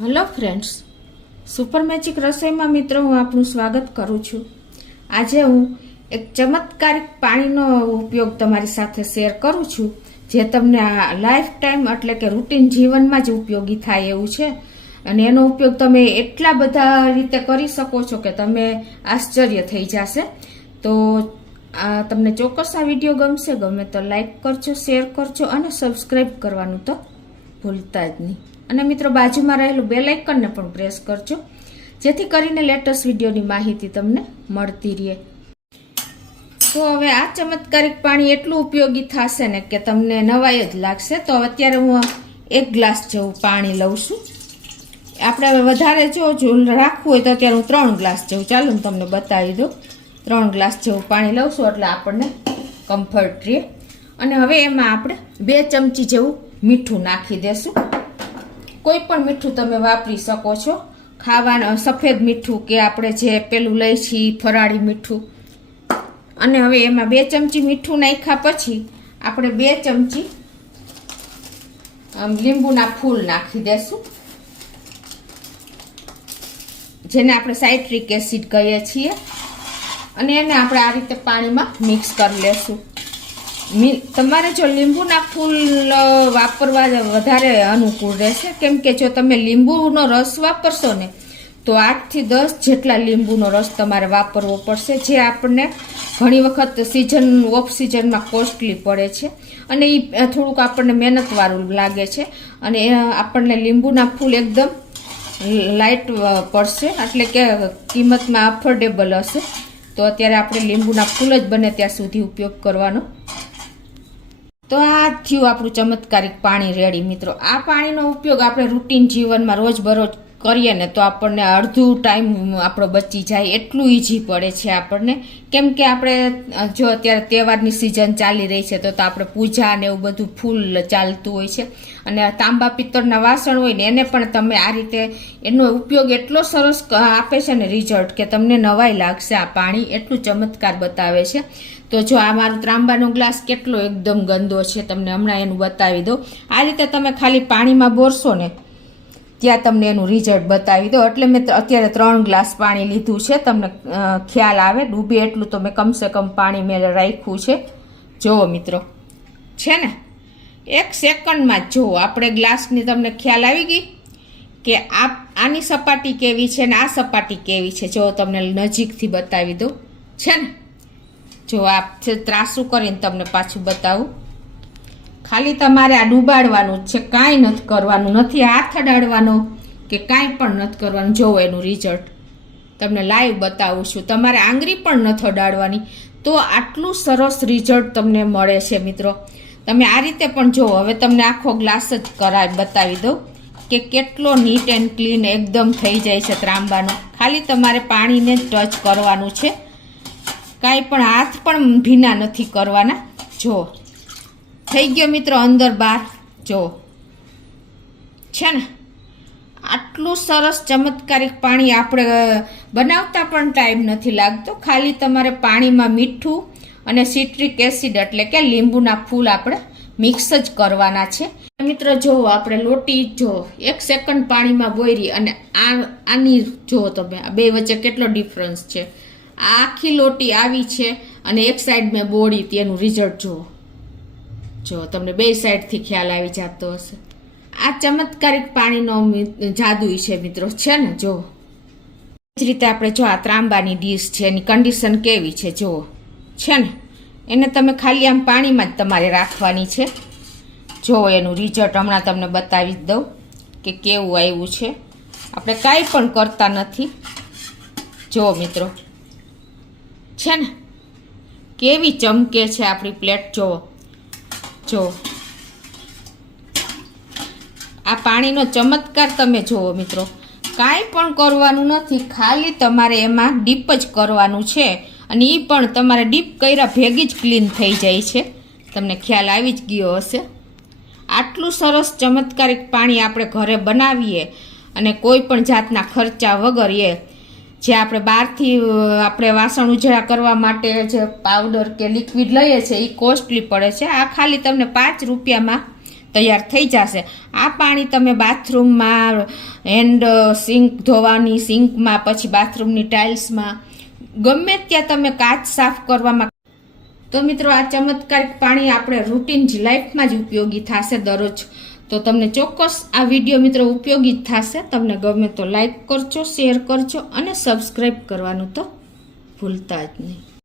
Hello friends, super magic રસોઈમાં મિત્રો હું આપનું સ્વાગત કરું છું। આજે હું એક ચમત્કારિક પાણીનો ઉપયોગ તમારી સાથે શેર કરું છું, જે તમને આ લાઈફ ટાઈમ એટલે કે રૂટીન જીવનમાં જ ઉપયોગી થાય એવું છે। અને એનો ઉપયોગ તમે એટલા બધા રીતે કરી શકો છો કે તમે આશ્ચર્ય થઈ જશે। તો તમને ચોક્કસ આ વિડીયો ગમે તો લાઈક કરજો, શેર કરજો અને સબસ્ક્રાઈબ કરવાનું તો ભૂલતા જ નહીં। અને મિત્રો બાજુમાં રહેલું બેલ આઇકનને પણ પ્રેસ કરજો, જેથી કરીને લેટેસ્ટ વિડીયોની માહિતી તમને મળતી રહે। તો હવે આ ચમત્કારિક પાણી એટલું ઉપયોગી થશે ને કે તમને નવાઈ જ લાગશે। તો અત્યારે હું 1 ગ્લાસ જેવું પાણી લઉં છું। આપણે હવે વધારે જો રાખવું હોય તો અત્યારે હું 3 ગ્લાસ જેવું, ચાલો હું તમને બતાવી દઉં, 3 ગ્લાસ જેવું પાણી લઉં છું એટલે આપણને કમ્ફર્ટ રહે। અને હવે એમાં આપણે 2 ચમચી જેવું મીઠું નાખી દેશું। કોઈ પણ મીઠું તમે વાપરી શકો છો, ખાવાનું સફેદ મીઠું કે આપણે જે પેલું લઈ છીએ ફરાળી મીઠું। અને હવે એમાં 2 ચમચી મીઠું નાખ્યા પછી આપણે 2 ચમચી લીંબુના ફૂલ નાખી દેશું, જેને આપણે સાઇટ્રિક એસિડ કહીએ છીએ। અને એને આપણે આ રીતે પાણીમાં મિક્સ કરી લેશું। તમારે જો લીંબુના ફૂલ વાપરવા વધારે અનુકૂળ રહેશે, કેમ કે જો તમે લીંબુનો રસ વાપરશો ને તો 8 થી 10 જેટલા લીંબુનો રસ તમારે વાપરવો પડશે, જે આપણને ઘણી વખત ઓફ સિઝનમાં કોસ્ટલી પડે છે અને એ થોડુંક આપણને મહેનતવાળું લાગે છે। અને આપણને લીંબુના ફૂલ એકદમ લાઇટ પડશે, એટલે કે કિંમતમાં અફોર્ડેબલ હશે। તો અત્યારે આપણે લીંબુના ફૂલ જ બને ત્યાં સુધી ઉપયોગ કરવાનો। તો આ થયું આપણું ચમત્કારિક પાણી રેડી। મિત્રો, આ પાણીનો ઉપયોગ આપણે રૂટીન જીવનમાં રોજબરોજ કરીએ ને તો આપણને અડધું ટાઈમ આપણો બચી જાય, એટલું ઈઝી પડે છે આપણને। કેમ કે આપણે જો અત્યારે તહેવારની સિઝન ચાલી રહી છે તો આપણે પૂજા ને એવું બધું ફૂલ ચાલતું હોય છે। અને તાંબા પિત્તળના વાસણ હોય ને એને પણ તમે આ રીતે એનો ઉપયોગ એટલો સરસ આપે છે ને રિઝલ્ટ, કે તમને નવાઈ લાગશે। આ પાણી એટલું ચમત્કાર બતાવે છે। તો જો આ મારો ત્રાંબાનો ગ્લાસ કેટલો એકદમ ગંદો છે, તમને હમણાં એનું બતાવી દઉં। આ રીતે તમે ખાલી પાણીમાં બોરશો ને ત્યાં તમને એનું રિઝલ્ટ બતાવી દો। એટલે મેં અત્યારે 3 ગ્લાસ પાણી લીધું છે, તમને ખ્યાલ આવે ડૂબે એટલું તો મેં કમસે કમ પાણી મેં રાખ્યું છે। જુઓ મિત્રો, છે ને 1 સેકન્ડમાં જ જુઓ આપણે ગ્લાસની તમને ખ્યાલ આવી ગઈ કે આની સપાટી કેવી છે ને આ સપાટી કેવી છે। જો તમને નજીકથી બતાવી દઉં, છે ને જો આ ત્રાસું કરીને તમને પાછું બતાવું। ખાલી તમારે આ ડૂબાડવાનું જ છે, કાંઈ નથી કરવાનું, નથી હાથ અડાડવાનો કે કાંઈ પણ નથી કરવાનું। જોવો એનું રિઝલ્ટ તમને લાઈવ બતાવું છું, તમારે આંગળી પણ નથી અડાડવાની, તો આટલું સરસ રિઝલ્ટ તમને મળે છે। મિત્રો, તમે આ રીતે પણ જુઓ। હવે તમને આખો ગ્લાસ જ બતાવી દઉં કે કેટલો નીટ એન્ડ ક્લીન એકદમ થઈ જાય છે ત્રાંબાનો। ખાલી તમારે પાણીને જ ટચ કરવાનું છે, કાંઈ પણ હાથ પણ ભીના નથી કરવાના। જો થઈ ગયો મિત્રો અંદર બહાર, જો છે ને આટલું સરસ ચમત્કારિક પાણી આપણે બનાવતા પણ ટાઈમ નથી લાગતો। ખાલી તમારે પાણીમાં મીઠું અને સિટ્રિક એસિડ એટલે કે લીંબુના ફૂલ આપણે મિક્સ જ કરવાના છે। મિત્રો જો આપણે લોટી જો 1 સેકન્ડ પાણીમાં બોરી અને આની જો તમે આ બે વચ્ચે કેટલો ડિફરન્સ છે। આ આખી લોટી આવી છે અને એક સાઈડ મેં બોળી તેનું રિઝલ્ટ જુઓ। જો તમને બે સાઈડથી ખ્યાલ આવી જતો હશે। આ ચમત્કારિક પાણીનો જાદુ છે મિત્રો, છે ને જો એ જ રીતે આપણે જો આ ત્રાંબાની ડીશ છે એની કન્ડિશન કેવી છે જુઓ, છે ને એને તમે ખાલી આમ પાણીમાં જ તમારે રાખવાની છે। જો એનું રિઝલ્ટ હમણાં તમને બતાવી જ દઉં કે કેવું આવ્યું છે। આપણે કાંઈ પણ કરતા નથી। જો મિત્રો, છે ને કેવી ચમકે છે આપણી પ્લેટ, જો આ પાણીનો ચમત્કાર તમે જુઓ મિત્રો। કાંઈ પણ કરવાનું નથી, ખાલી તમારે એમાં ડીપ જ કરવાનું છે અને એ પણ તમારે ડીપ કર્યા ભેગી જ ક્લીન થઈ જાય છે। તમને ખ્યાલ આવી જ ગયો હશે। આટલું સરસ ચમત્કારિક પાણી આપણે ઘરે બનાવીએ અને કોઈ પણ જાતના ખર્ચા વગર, જે આપણે બહારથી આપણે વાસણ ઉજળા કરવા માટે જે પાવડર કે લિક્વિડ લઈએ છીએ એ કોસ્ટલી પડે છે। આ ખાલી તમને 5 રૂપિયામાં તૈયાર થઈ જશે. આ પાણી તમે બાથરૂમમાં, હેન્ડ સિંક ધોવાની સિંકમાં, પછી બાથરૂમની ટાઇલ્સમાં, ગમે ત્યાં તમે કાચ સાફ કરવામાં. તો મિત્રો આ ચમત્કારિક પાણી આપણે રૂટીન લાઈફમાં જ ઉપયોગી થશે દરરોજ. તો તમને ચોક્કસ આ વિડીયો મિત્રો ઉપયોગી જ થશે. તમને ગમે તો લાઈક કરજો, શેર કરજો અને સબસ્ક્રાઈબ કરવાનું તો ભૂલતા જ નહીં.